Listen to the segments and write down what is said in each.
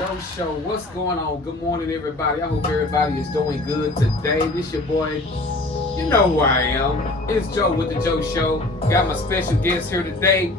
Show. What's going on? Good morning, everybody. I hope everybody is doing good today. This your boy. You know who I am. It's Joe with the Joe Show. Got my special guest here today,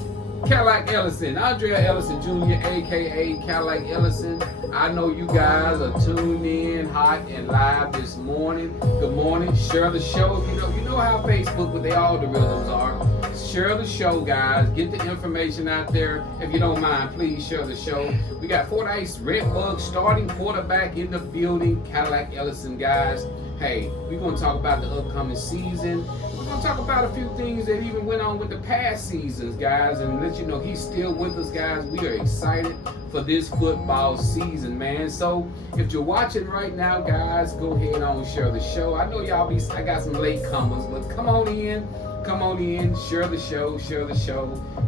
Cadillac Ellison, Andrea Ellison Jr., aka Cadillac Ellison. I know you guys are tuned in hot and live this morning. Good morning. Share the show. If you know how Facebook, what they all the rhythms are. Share the show, guys. Get the information out there. If you don't mind, please share the show. We got Fordyce Redbug starting quarterback in the building, Cadillac Ellison, guys. Hey, we're going to talk about the upcoming season. We're going to talk about a few things that even went on with the past seasons, guys, and let you know he's still with us, guys. We are excited for this football season, man. So if you're watching right now, guys, go ahead on and share the show. I know I got some late comers, but come on in, share the show,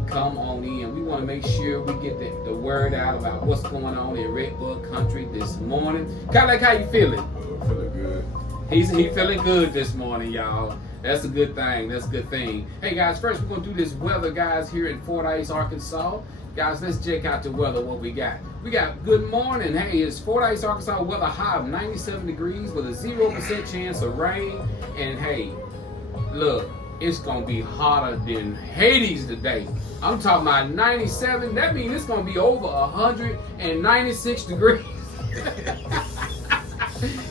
come on in. We want to make sure we get the word out about what's going on in Redbug Country this morning. Cadillac, how you feeling? Feeling good. He feeling good this morning, y'all. That's a good thing. Hey, guys, first we're going to do this weather, guys, here in Fordyce, Arkansas. Guys, let's check out the weather, what we got. We got good morning. Hey, it's Fordyce, Arkansas, weather high of 97 degrees with a 0% chance of rain. And, hey, look, it's going to be hotter than Hades today. I'm talking about 97. That means it's going to be over 196 degrees.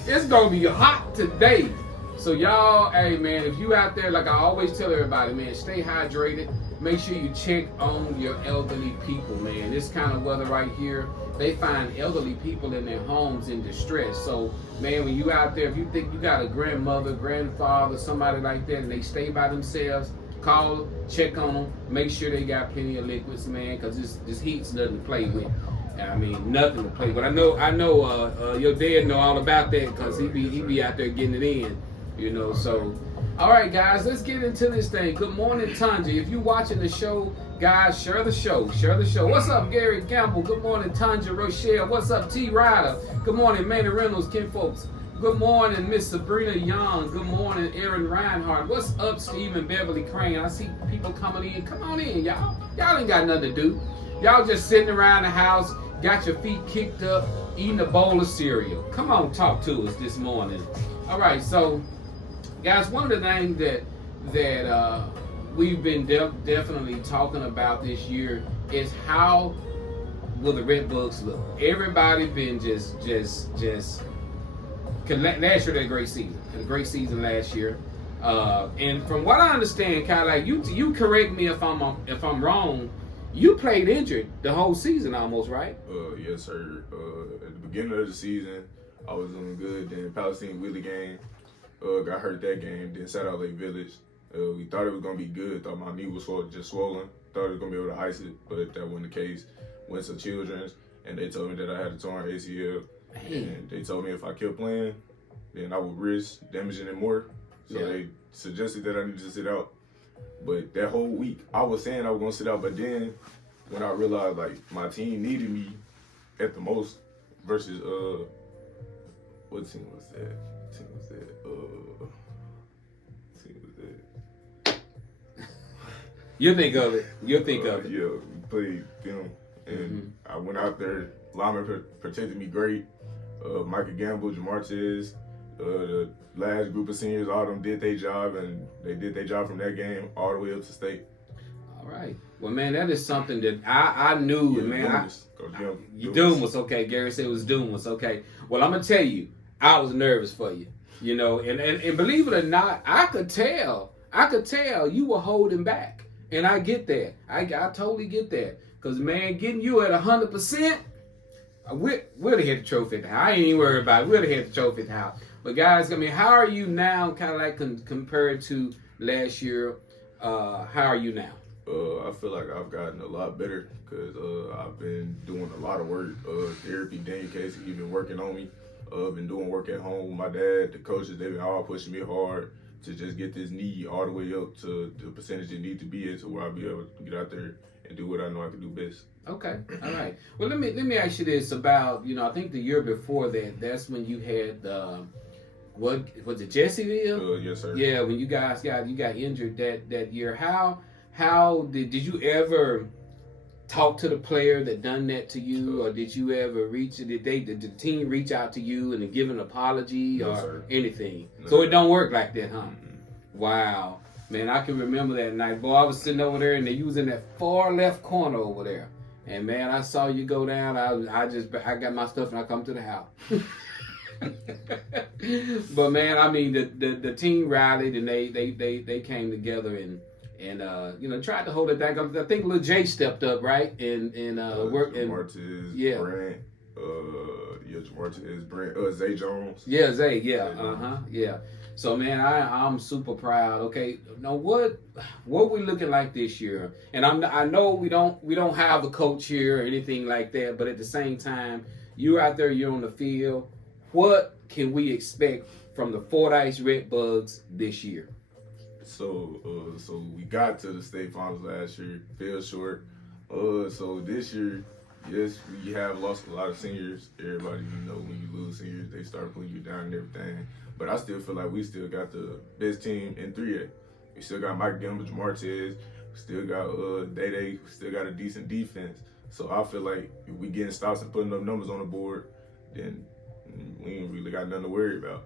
It's gonna be hot today. So y'all, hey man, if you out there, like I always tell everybody, man, stay hydrated. Make sure you check on your elderly people, man. This kind of weather right here, they find elderly people in their homes in distress. So man, when you out there, if you think you got a grandmother, grandfather, somebody like that, and they stay by themselves, call, check on them, make sure they got plenty of liquids, man, because this heat's nothing to play with. I mean, nothing to play. But I know, your dad know all about that because he be out there getting it in, you know. So, all right, guys, let's get into this thing. Good morning, Tanja. If you watching the show, guys, share the show. What's up, Gary Gamble? Good morning, Tanja Rochelle. What's up, T. Ryder? Good morning, Manny Reynolds, Ken Folks. Good morning, Miss Sabrina Young. Good morning, Aaron Reinhardt. What's up, Stephen Beverly Crane? I see people coming in. Come on in, y'all. Y'all ain't got nothing to do. Y'all just sitting around the house, got your feet kicked up, eating a bowl of cereal. Come on, talk to us this morning. All right, so guys, one of the things that we've been definitely talking about this year is how will the Redbugs look. Everybody been just. Last year they had a great season last year, and from what I understand, kind of like you correct me if I'm wrong. You played injured the whole season almost, right? Yes, sir. At the beginning of the season, I was doing good. Then Palestine Wheeler game, got hurt that game. Then sat out Lake Village. We thought it was gonna be good. Thought my knee was just swollen. Thought I was gonna be able to ice it, but that wasn't the case. Went to Children's, and they told me that I had a torn ACL. And they told me if I kept playing, then I would risk damaging it more. So they suggested that I needed to sit out. But that whole week, I was saying I was gonna sit out, but then when I realized like my team needed me at the most versus what team was that? You'll think of it. Yeah, we played them, and I went out there. Lineman protected me great. Michael Gamble, Jamartez, the last group of seniors, all of them did their job, and they did their job from that game all the way up to state. All right. Well, man, that is something that I knew, man. Doom was okay. Gary said it was Doom was okay. Well, I'm going to tell you, I was nervous for you, you know, and believe it or not, I could tell you were holding back, and I get that. I totally get that, because, man, getting you at 100%, we'd have hit the trophy at the house. I ain't even worried about it. We'd have hit the trophy at the house. But, guys, I mean, how are you now, kind of like compared to last year? How are you now? I feel like I've gotten a lot better because I've been doing a lot of work. Therapy, Daniel Casey, he's been working on me. Been doing work at home with my dad. The coaches, they've been all pushing me hard to just get this knee all the way up to the percentage it needs to be at, to where I'll be able to get out there and do what I know I can do best. Okay, all right. Well, let me ask you this about, you know, I think the year before that's when you had what was it, Jessieville? Yes, sir. Yeah, when you guys got injured that year. How did you ever talk to the player that done that to you, or did you ever did the team reach out to you and give an apology No, or sir. anything? No, So it sir. don't work like that, huh? Mm-hmm. Wow. Man, I can remember that night. Boy, I was sitting over there and you was in that far left corner over there. And man, I saw you go down. I got my stuff and I come to the house. But man, I mean the team rallied and they came together and tried to hold it back. I think Lil J stepped up, right? And worked and Martez, yeah. Brent, Martez, Brent, Zay Jones. Yeah, Zay, yeah. Zay Jones. Yeah. So man, I'm super proud. Okay, now what we looking like this year? And I know we don't have a coach here or anything like that, but at the same time, you're out there, you're on the field. What can we expect from the Fordyce Redbugs this year? So we got to the state finals last year, fell short. So this year, yes, we have lost a lot of seniors. Everybody, when you lose seniors, they start putting you down and everything. But I still feel like we still got the best team in 3A. We still got Mike Gambage, Martez. We still got Day. We still got a decent defense. So I feel like if we getting stops and putting up numbers on the board, then we ain't really got nothing to worry about.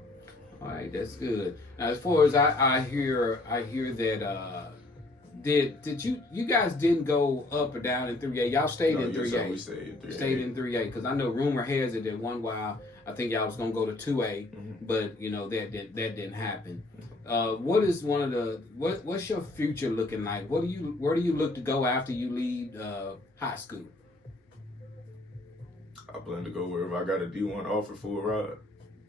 All right, that's good. Now, as far as I hear that did you guys didn't go up or down in 3A? Y'all stayed in 3A. Sir, we stayed in 3A. Stayed in 3A because I know rumor has it that one while I think y'all was gonna go to 2A, but that didn't happen. What's your future looking like? Where do you look to go after you leave high school? I plan to go wherever I got a D1 offer for a ride.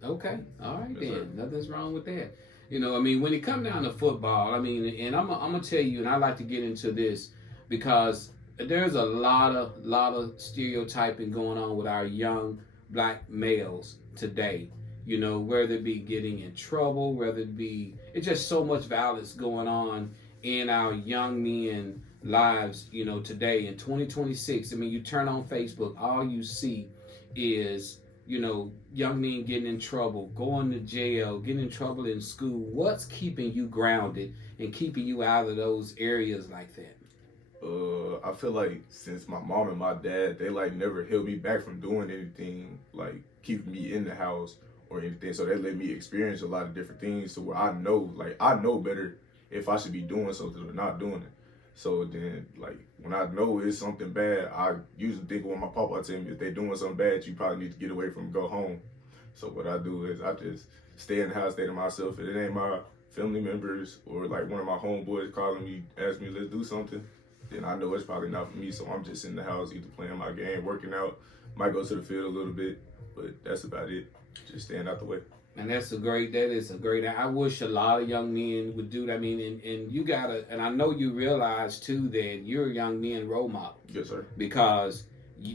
Okay, all right, yes, then. Sir. Nothing's wrong with that. When it comes down to football, and I'm gonna tell you, and I like to get into this because there's a lot of stereotyping going on with our young black males today. Whether it be getting in trouble, whether it be it's just so much violence going on in our young men lives, today in 2026. You turn on Facebook, all you see is young men getting in trouble, going to jail, getting in trouble in school. What's keeping you grounded and keeping you out of those areas like that? I feel like since my mom and my dad, they never held me back from doing anything, keeping me in the house or anything. So they let me experience a lot of different things to where I know better if I should be doing something or not doing it. So then, when I know it's something bad, I usually think when my papa tell me if they're doing something bad, you probably need to get away from and go home. So what I do is I just stay in the house, stay to myself. If it ain't my family members or one of my homeboys calling me, asking me let's do something, then I know it's probably not for me. So I'm just in the house, either playing my game, working out, might go to the field a little bit, but that's about it. Just staying out the way. And that is a great, I wish a lot of young men would do that. And you gotta, and I know you realize too that you're a young men role model. Yes, sir. Because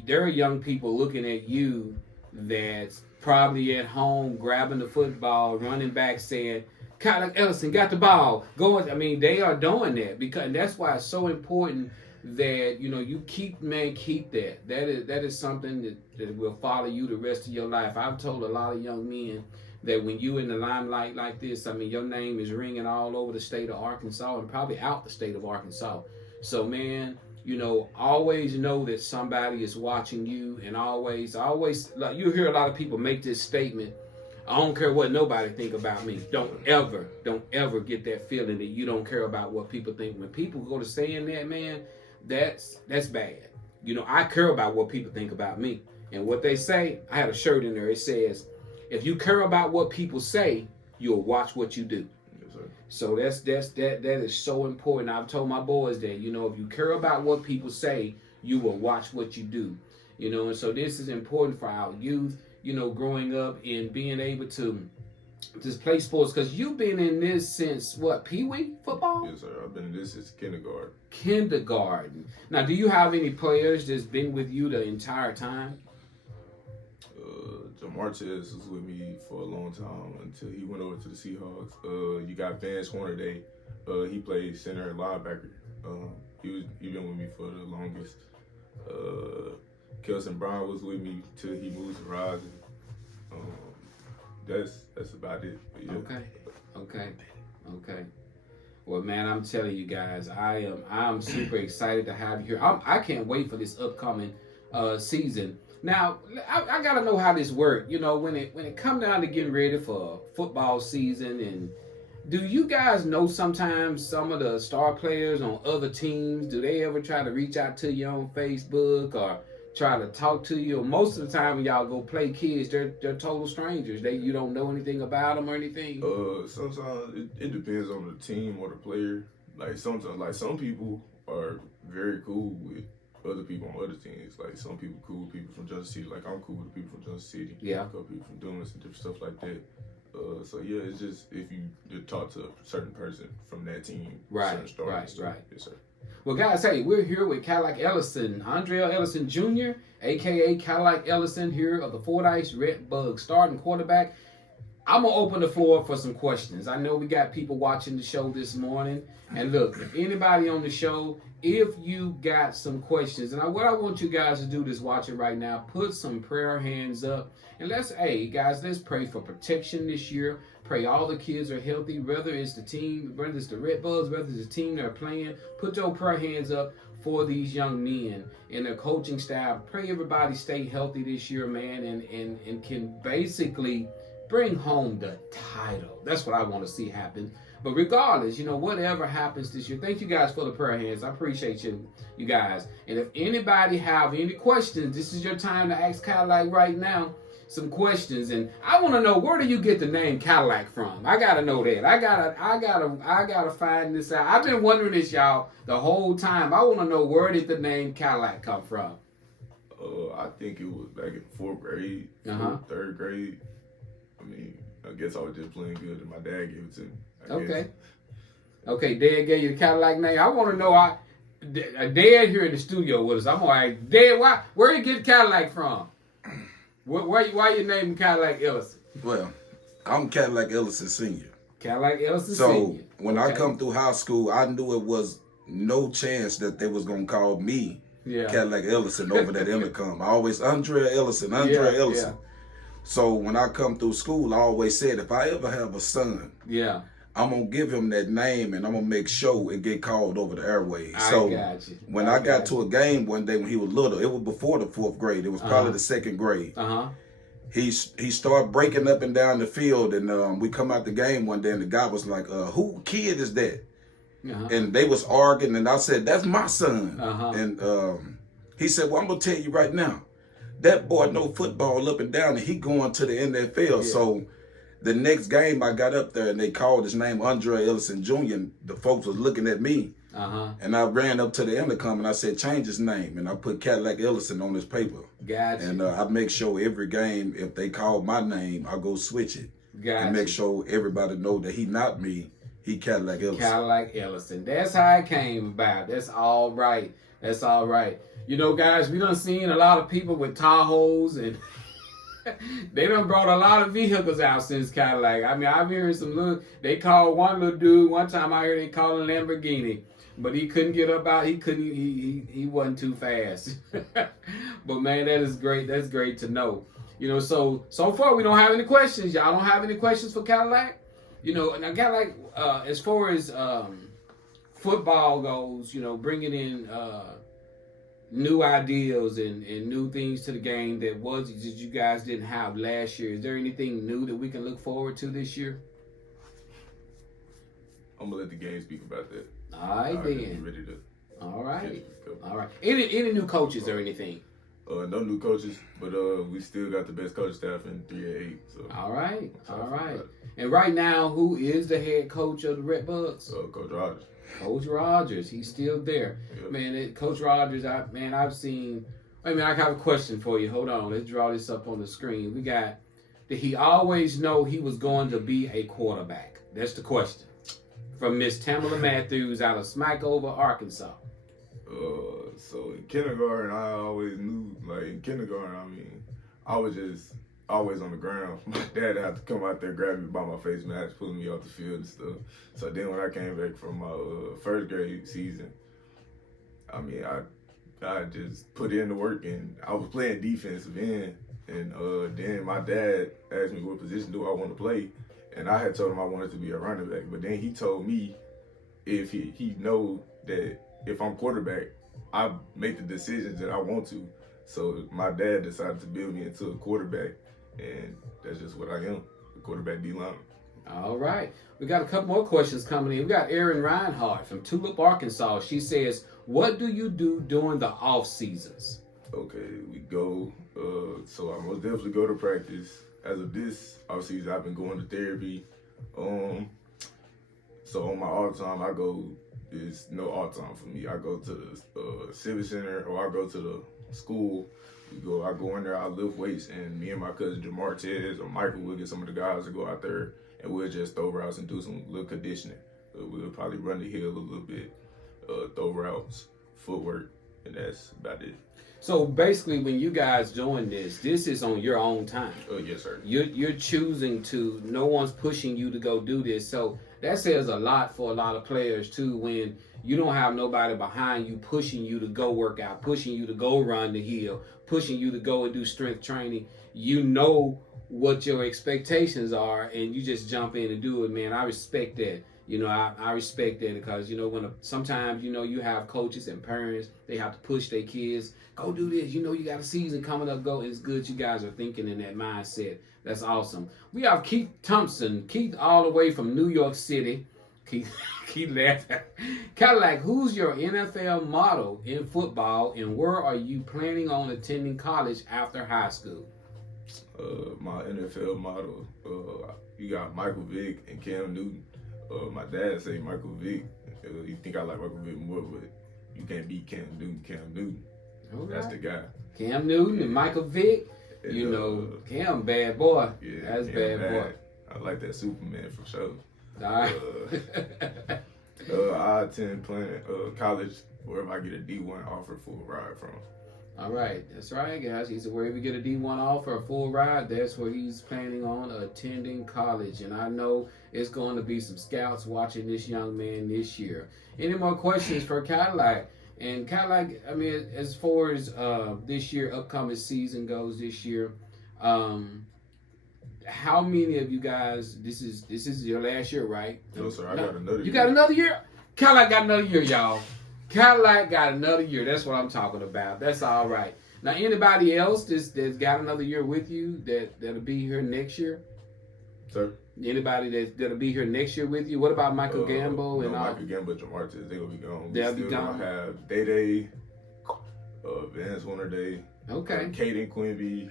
there are young people looking at you that's probably at home grabbing the football, running back saying, Cadillac Ellison got the ball. Going, they are doing that and that's why it's so important that, you keep that. That is something that will follow you the rest of your life. I've told a lot of young men that when you in the limelight like this, your name is ringing all over the state of Arkansas and probably out the state of Arkansas. So, man, always know that somebody is watching you, and always, you hear a lot of people make this statement, I don't care what nobody think about me. Don't ever get that feeling that you don't care about what people think. When people go to saying that, man, that's bad. I care about what people think about me. And what they say, I had a shirt in there, it says, if you care about what people say, you'll watch what you do. Yes, sir. So that is so important. I've told my boys that, if you care about what people say, you will watch what you do. And so this is important for our youth, growing up and being able to just play sports. Because you've been in this since, what, Pee-wee football? Yes, sir. I've been in this since kindergarten. Kindergarten. Now, do you have any players that's been with you the entire time? Martez was with me for a long time until he went over to the Seahawks. You got Vance Hornaday. He played center and linebacker. He been with me for the longest. Kelson Brown was with me till he moved to Rising. That's about it. Yeah. Okay. Well, man, I'm telling you guys, I'm super excited to have you here. I can't wait for this upcoming season. Now, I gotta know how this works. You know, when it come down to getting ready for football season, and do you guys know sometimes some of the star players on other teams? Do they ever try to reach out to you on Facebook or try to talk to you? Or most of the time when y'all go play kids, they're total strangers. You don't know anything about them or anything. Sometimes it depends on the team or the player. Like sometimes, like some people are very cool with other people on other teams. Like some people cool with people from Johnson City. Like I'm cool with the people from Johnson City. Yeah. A couple people from Dumas and different stuff like that. So yeah, it's just if you talk to a certain person from that team, right. Yes, sir. Well, guys, hey, we're here with Cadillac Ellison, Andrea Ellison Jr., a.k.a. Cadillac Ellison here of the Fordyce Red Bug, starting quarterback. I'm going to open the floor for some questions. I know we got people watching the show this morning. And look, if anybody on the show, if you got some questions, and what I want you guys to do that's watching right now, put some prayer hands up. And let's pray for protection this year. Pray all the kids are healthy, whether it's the team, whether it's the Red Bugs, whether it's the team they're playing. Put your prayer hands up for these young men and their coaching staff. Pray everybody stay healthy this year, man, and can basically bring home the title. That's what I want to see happen. But regardless, whatever happens this year, thank you guys for the prayer hands. I appreciate you guys. And if anybody have any questions, this is your time to ask Cadillac right now some questions. And I want to know, where do you get the name Cadillac from? I gotta know that. I gotta find this out. I've been wondering this, y'all, the whole time. I want to know, where did the name Cadillac come from? I think it was back in 4th grade, 3rd grade. I mean, I guess I was just playing good, and my dad gave it to me. Okay, Dad gave you the Cadillac name. I want to know, Dad here in the studio with us. I'm like, Dad, where you get Cadillac from? Why you naming Cadillac Ellison? Well, I'm Cadillac Ellison Sr. Cadillac Ellison Sr. So when I come through high school, I knew it was no chance that they was gonna call me Cadillac Ellison over that intercom. I always Andrea Ellison. Yeah. So when I come through school, I always said, if I ever have a son, I'm gonna give him that name, and I'm gonna make sure it get called over the airways. So when I got to a game one day when he was little, it was before the 4th grade. It was probably the 2nd grade. He started breaking up and down the field, and we come out the game one day, and the guy was like, "Who kid is that?" And they was arguing, and I said, "That's my son." And he said, "Well, I'm gonna tell you right now, that boy know football up and down, and he going to the NFL." So the next game I got up there and they called his name Andre Ellison Jr. and the folks was looking at me. And I ran up to the intercom and I said, change his name. And I put Cadillac Ellison on his paper. Gotcha. And I make sure every game, if they call my name, I go switch it. Gotcha. And make sure everybody know that he not me, he Cadillac Ellison. Cadillac Ellison. That's how it came about. That's all right. That's all right. Guys, we done seen a lot of people with Tahoes, and they done brought a lot of vehicles out since Cadillac. I mean, I'm hearing they called one little dude, one time I heard they called a Lamborghini, but he couldn't get up out, he wasn't too fast. But man, that is great. That's great to know. So far we don't have any questions. Y'all don't have any questions for Cadillac? Now Cadillac, as far as football goes, bringing in new ideas and new things to the game that you guys didn't have last year. Is there anything new that we can look forward to this year? I'm gonna let the game speak about that. All right, then. Ready to all right. Any new coaches or anything? No new coaches, but we still got the best coach staff in 3A8. So all right. And right now, who is the head coach of the Red Bugs? Coach Rogers. Coach Rogers, he's still there. Yep. Man, Coach Rogers, I've seen. I have a question for you. Hold on, let's draw this up on the screen. Did he always know he was going to be a quarterback? That's the question. From Miss Tamala Matthews out of Smackover, Arkansas. So in kindergarten, I always knew, I was just always on the ground. My dad had to come out there, grab me by my face mask, pulling me off the field and stuff. So then when I came back from my 1st grade season, I just put in the work, and I was playing defensive end. And then my dad asked me, what position do I want to play? And I had told him I wanted to be a running back. But then he told me if he know that if I'm quarterback, I make the decisions that I want to. So my dad decided to build me into a quarterback, and that's just what I am, a quarterback D-line. All right. We got a couple more questions coming in. We got Erin Reinhardt from Tulip, Arkansas. She says, what do you do during the off seasons? Okay, we go. So I most definitely go to practice. As of this off season, I've been going to therapy. So on my off time, I go. It's no off time for me. I go to the Civic Center, or I go to the school. I go in there. I lift weights, and me and my cousin Jamartez or Michael will get some of the guys to go out there, and we'll just throw routes and do some little conditioning. We'll probably run the hill a little bit, throw routes, footwork, and that's about it. So basically, when you guys doing this is on your own time. Oh, yes, sir. You're choosing to. No one's pushing you to go do this. So that says a lot for a lot of players too. When you don't have nobody behind you pushing you to go work out, pushing you to go run the hill, pushing you to go and do strength training. You know what your expectations are, and you just jump in and do it, man. I respect that. You know, I respect that because, you know, sometimes, you know, you have coaches and parents, they have to push their kids, go do this. You know, you got a season coming up, go. It's good you guys are thinking in that mindset. That's awesome. We have Keith Thompson. Keith all the way from New York City. Keith laughed. Cadillac, who's your NFL model in football, and where are you planning on attending college after high school? My NFL model, you got Michael Vick and Cam Newton. My dad say Michael Vick. You think I like Michael Vick more, but you can't beat Cam Newton. Cam Newton, that's the guy. Cam Newton and Michael Vick. And, you know, Cam bad boy. Yeah, that's Cam bad boy. I like that Superman for sure. All right. I attend college wherever I get a D1 offer for a ride from. All right, that's right, guys. He said wherever you get a D1 offer, a full ride, that's where he's planning on attending college. And I know it's going to be some scouts watching this young man this year. Any more questions for Cadillac? And Cadillac, I mean, as far as this year, upcoming season goes this year, how many of you guys, this is your last year, right? No, sir, I got another year. You got another year? Cadillac got another year, y'all. Cadillac got another year. That's what I'm talking about. That's all right. Now, anybody else that's got another year with you that'll be here next year? Sir? Anybody that'll be here next year with you? What about Michael Gamble and all? Michael Gamble, Jamartez, they're going to be gone. They'll be gone. We have Day, Vance Warner Day. Okay. Caden Quimby.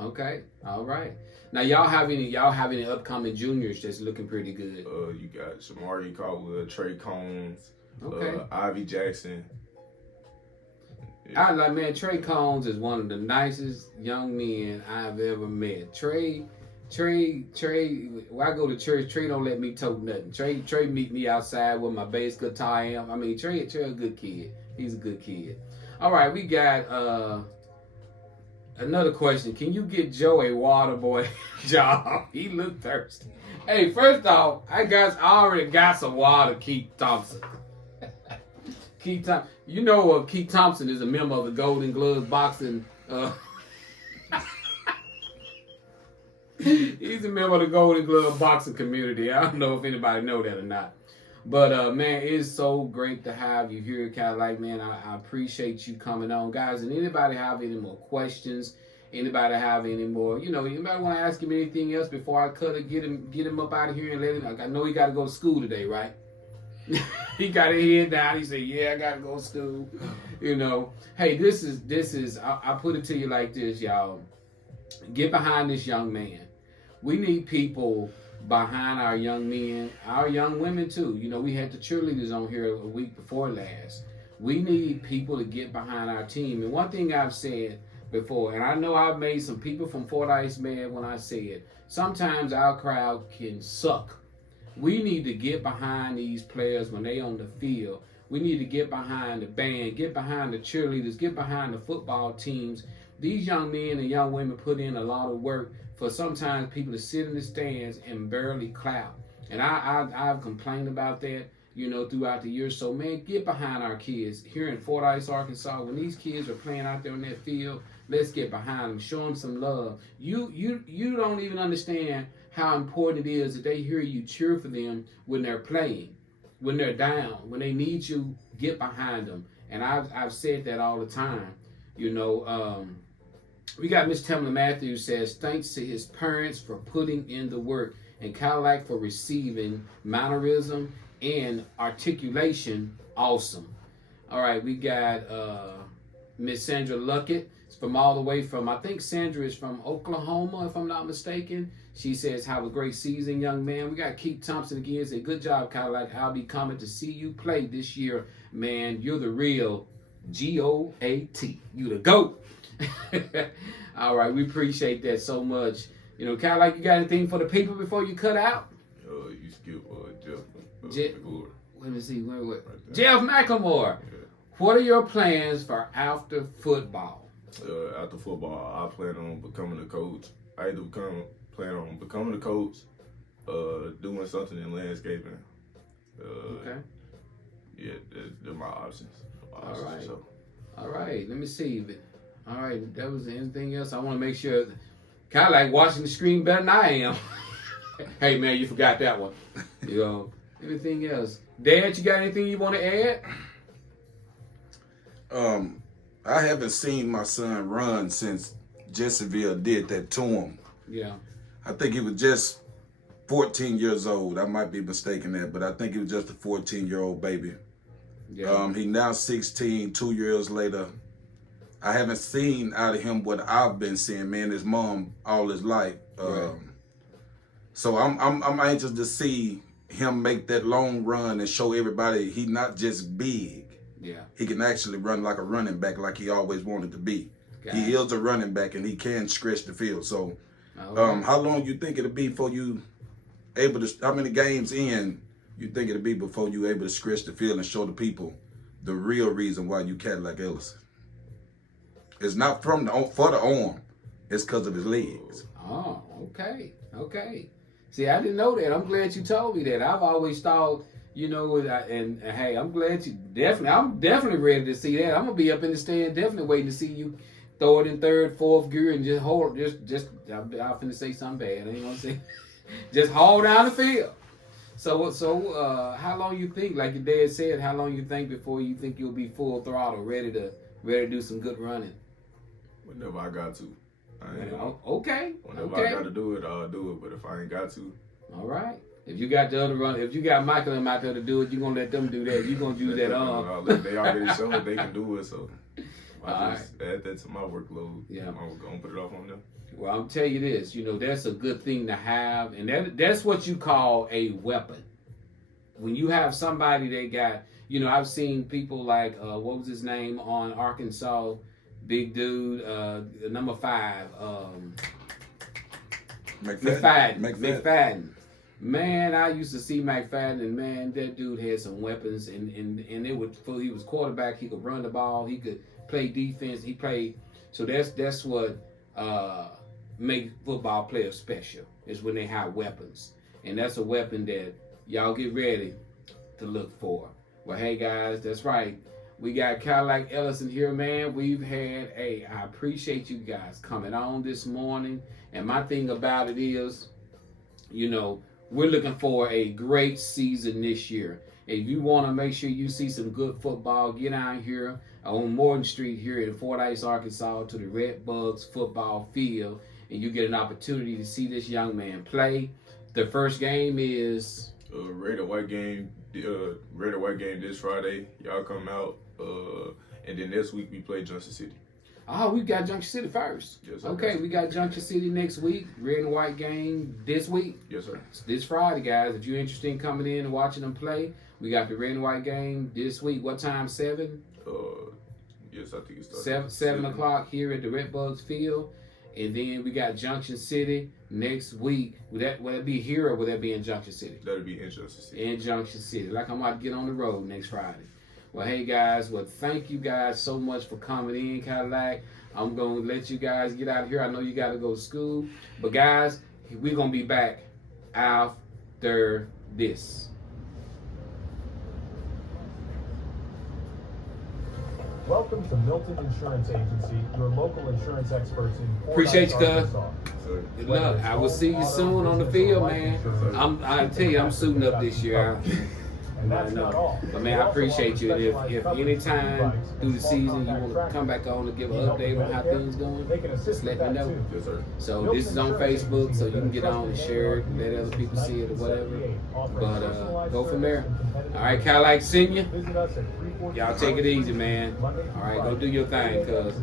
Okay. All right. Now, y'all have any upcoming juniors that's looking pretty good? You got Shamari Caldwell, Trey Combs. Okay. Ivy Jackson. Yeah. I like, man, Trey Combs is one of the nicest young men I've ever met. Trey, when I go to church, Trey don't let me tote nothing. Trey meet me outside with my bass guitar amp. I mean, Trey a good kid. He's a good kid. All right, we got another question. Can you get Joe a water boy job? He look thirsty. Hey, first off, I already got some water, Keith Thompson. Keith Thompson. You know Keith Thompson is a member of the Golden Gloves boxing. He's a member of the Golden Glove boxing community. I don't know if anybody know that or not. But, man, it's so great to have you here, Cadillac, man. I appreciate you coming on. Guys, and anybody have any more questions? Anybody have any more, anybody want to ask him anything else before I cut it, get him up out of here and let him, I know he got to go to school today, right? He got his head down. He said, yeah, I got to go to school. Hey, this is, I put it to you like this, y'all. Get behind this young man. We need people behind our young men, our young women too. We had the cheerleaders on here a week before last. We need people to get behind our team. And one thing I've said before, and I know I've made some people from Fordyce mad when I said, sometimes our crowd can suck. We need to get behind these players when they on the field. We need to get behind the band, get behind the cheerleaders, get behind the football teams. These young men and young women put in a lot of work for sometimes people to sit in the stands and barely clap. And I've complained about that, throughout the years. So, man, get behind our kids here in Fordyce, Arkansas. When these kids are playing out there on that field, let's get behind them, show them some love. You don't even understand how important it is that they hear you cheer for them when they're playing. when they're down, when they need you, get behind them. And I've said that all the time. You know, we got Miss Tamla Matthews says, thanks to his parents for putting in the work and Cadillac for receiving mannerism and articulation. Awesome. All right, we got Miss Sandra Luckett. It's from all the way from, I think Sandra is from Oklahoma, if I'm not mistaken. She says, have a great season, young man. We got Keith Thompson again. Say, good job, Cadillac. I'll be coming to see you play this year. Man, you're the real G-O-A-T. You the GOAT. All right, we appreciate that so much. You know, Cadillac, you got anything for the people before you cut out? You skip Jeff. McLemore. Let me see. Wait. Right Jeff McLemore. Yeah. What are your plans for after football? After football, I plan on becoming a coach. I either plan on becoming a coach, doing something in landscaping. Okay. Yeah, they're my options. All right. So. All right. Let me see. All right. That was anything else? I want to make sure. Kind of like watching the screen better than I am. Hey, man, you forgot that one. You know, anything else? Dad, you got anything you want to add? I haven't seen my son run since Jesseville did that to him. Yeah. I think he was just 14 years old. I might be mistaken there, but I think he was just a 14-year-old baby. Yeah. He now 16, 2 years later. I haven't seen out of him what I've been seeing, man, his mom all his life. Right. So I'm anxious to see him make that long run and show everybody he not just big. Yeah. He can actually run like a running back like he always wanted to be. Gotcha. He is a running back and he can stretch the field. So how long you think it'll be before you able to, how many games in you think it'll be before you able to stretch the field and show the people the real reason why you Cadillac Ellison? It's not for the arm. It's because of his legs. Oh, okay. See, I didn't know that. I'm glad you told me that. I've always thought, you know, and hey, I'm glad I'm definitely ready to see that. I'm gonna be up in the stand, definitely waiting to see you throw it in third, fourth gear and just hold, just. I'm finna say something bad. I ain't gonna say, just haul down the field. So, how long you think? Like your dad said, how long you think before you think you'll be full throttle, ready to do some good running? Whenever I got to. Okay. Whenever I got to do it, I'll do it. But if I ain't got to. All right. If you got the other run, if you got Michael and them out there to do it, you're going to let them do that. You're going to use that arm. They already showed they can do it, so I just add that to my workload. Yeah. I'm going to put it off on them. Well, I'll tell you this, you know, that's a good thing to have. And that's what you call a weapon. When you have somebody that got, you know, I've seen people like, what was his name on Arkansas? Big dude, number 5, McFadden. Man, I used to see McFadden, and man, that dude had some weapons, and he was quarterback. He could run the ball. He could play defense. He played. So that's what make football players special, is when they have weapons, and that's a weapon that y'all get ready to look for. Well, hey guys, that's right. We got Cadillac Ellison here, man. I appreciate you guys coming on this morning. And my thing about it is, you know, we're looking for a great season this year. If you want to make sure you see some good football, get out here on Morton Street here in Fordyce, Arkansas, to the Red Bugs football field, and you get an opportunity to see this young man play. The first game is Red and White game. Red and White game this Friday. Y'all come out. And then next week we play Junction City. Oh, we got Junction City first. Yes, sir. Okay, we got Junction City next week. Red and White game this week. Yes, sir. It's this Friday, guys. If you're interested in coming in and watching them play, we got the Red and White game this week. What time? 7? Yes, I think it starts 7 o'clock here at the Red Bugs field. And then we got Junction City next week. Will that be here or will that be in Junction City? That'll be in Junction City. In Junction City. Like I'm about to get on the road next Friday. Well, hey guys, thank you guys so much for coming in, Cadillac. I'm going to let you guys get out of here. I know you got to go to school. But guys, we're going to be back after this. Welcome to Milton Insurance Agency, your local insurance experts in Appreciate you, cuz. Sir. Good luck. I will see you soon on the field, man. I tell you, I'm suiting up this year. And that's not all. But man, I appreciate you. And if anytime through the season you want to come back on and give an update on how things going, just let me know. Yes, sir. So this is on Facebook, so you can get on and share it, and let other people see it or whatever. But go from there. All right, Cadillac Senior. Y'all take it easy, man. All right, go do your thing, cuz.